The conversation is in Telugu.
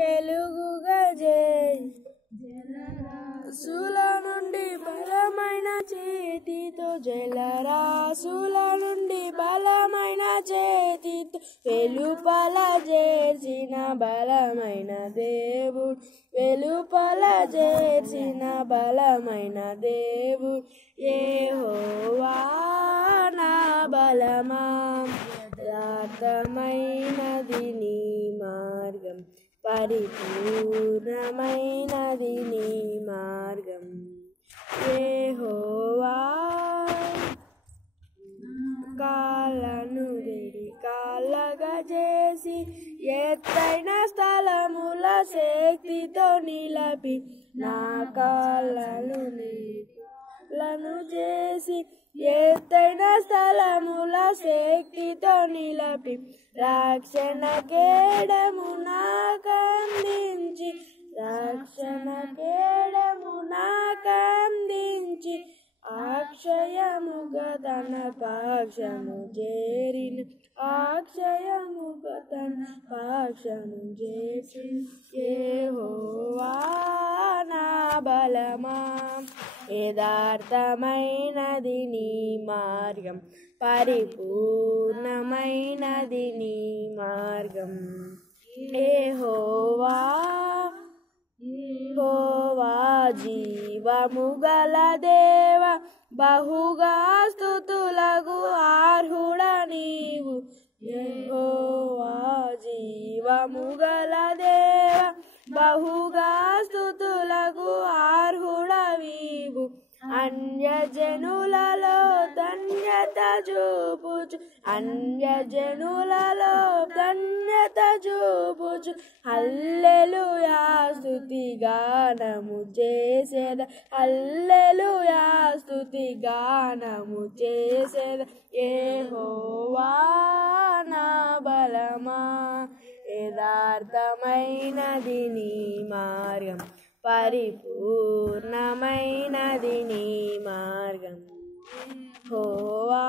వెలుగుగా చేయి జలరాశుల నుండి బలమైన చేతితో జలరాశుల నుండి బలమైన చేతితో వెలుపల చేర్చిన బలమైన దేవుడు వెలుపల చేర్చిన బలమైన దేవుడు యెహోవా నా బలమా యథార్థమైనది నీ మార్గం పరిపూర్ణమైనది నీ మార్గం యెహోవా కాళ్ళను కాళ్ళగా చేసి ఎత్తైన స్థలముల శక్తితో నిలపి నా కాళ్ళను లను చేసి ఎత్తైన స్థలముల శక్తితో నిలపి రక్షణ కేడము నాకందించి రక్షణ కేడము నాకందించి అక్షయముగా తన పక్షము చేరిన అక్షయముగా తన పక్షము చేసిన యెహోవా నా బలమా యథార్థమైనది నీ మార్గం పరిపూర్ణమైనది నీ మార్గం యెహోవా యెహోవా జీవము గల దేవ బహుగా స్తుతులకు అర్హుడ నీవు యెహోవా జీవము గల దేవ బహుగా స్తుతులకు అర్హుడవీవు అన్యజనులలో ధన్యత చూపుచు అన్యజనులలో ధన్యత చూపుచు హల్లెలూయా స్తుతి గానము చేసేద హల్లెలూయా స్తుతి గానము చేసేద యెహోవా నా బలమా యథార్థమైనది నీ మార్గం పరిపూర్ణమైనది నీ మార్గం యెహోవా